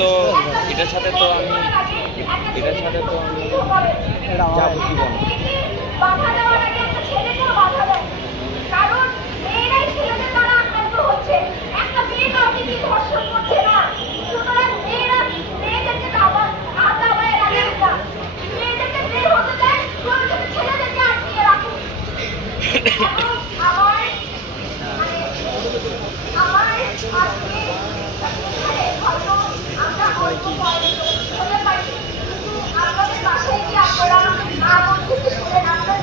তো এটার সাথে তো আমি যাবো কি বলো। বাধা দেওয়ার আগে একটা ছেলেকেও বাধা দেয়, কারণ মেয়েরাই ছেলেদের দ্বারা আক্রান্ত হচ্ছে, একটা মেয়ে কাউকে দিয়ে ধর্ষণ করছে না। সুতরাং মেয়েদেরকে হাত দাবায় রাখেন না, মেয়েদেরকে বের হতে দেয়, প্রয়োজনে ছেলেদেরকে আটকিয়ে রাখুন। এবং আমার মানে আমার আজকে হয়তো আমরা অল্প বয়স হতে পারি, কিন্তু আপনাদের বাসায় কি আপনারা মা বলতে শুনেন আপনার